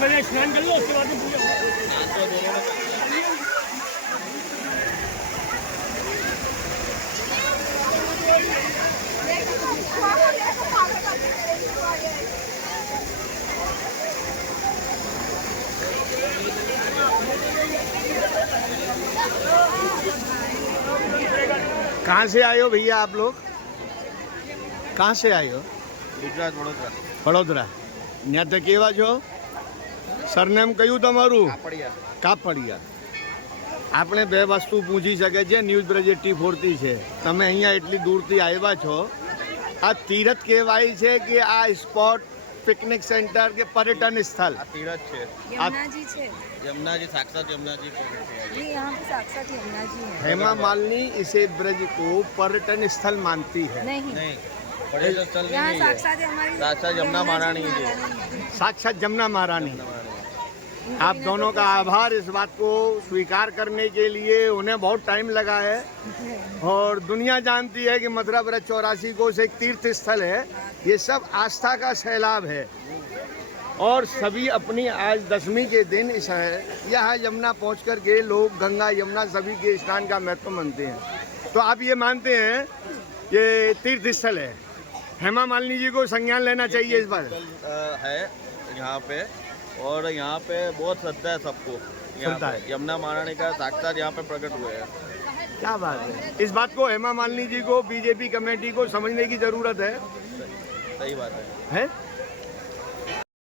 पहले स्नान कर लो, उसके बाद में पूजा कहाँ से आए हो भैया आप लोग? कहाँ से आए हो? गुजरात वडोदरा વડોદરા. ત્યાંથી કેવા છો? સરનેમ કયું તમારું? કાપડિયા કાપડિયા. આપણે બે વસ્તુ પૂછી શકે છે. ન્યૂઝ બ્રજ 84થી છે. તમે અહીંયા એટલી દૂરથી આવ્યા છો, આ તીરથ કહેવાય છે કે આ સ્પોટ પિકનિક સેન્ટર કે पर्यटन स्थल? આ તીરથ છે, यमुना जी छे। યમુનાજી સાક્ષાત યમુનાજી પ્રગટ થયા છે। ये यहाँ पे साक्षात यमुना जी है। हेमा मालिनी इसे ब्रज को पर्यटन स्थल मानती है. नहीं, નહીં પડેલો સ્થળ यहाँ નહીં है। साक्षात हमारी साक्षात यमुना महारानी जी। साक्षात जमुना महारानी. महारानी। आप दोनों का आभार इस बात को स्वीकार करने के लिए. उन्हें बहुत टाइम लगा है और दुनिया जानती है कि मथुरा ब्रज 84 को एक तीर्थ स्थल है. ये सब आस्था का सैलाब है और सभी अपनी आज दशमी के दिन इस यहाँ यमुना पहुँच कर के लोग गंगा यमुना सभी के स्नान का महत्व मानते हैं. तो आप ये मानते हैं ये तीर्थ स्थल है. हेमा मालिनी जी को संज्ञान लेना चाहिए इस बार. है यहाँ पे और यहाँ पे बहुत श्रद्धा है सबको। यहाँ श्रद्धा पे है। यमुना महारानी का साक्षात यहाँ पे प्रकट हुए हैं। क्या बात है. इस बात को हेमा मालिनी जी को बीजेपी कमेटी को समझने की जरूरत है. सही बात है। है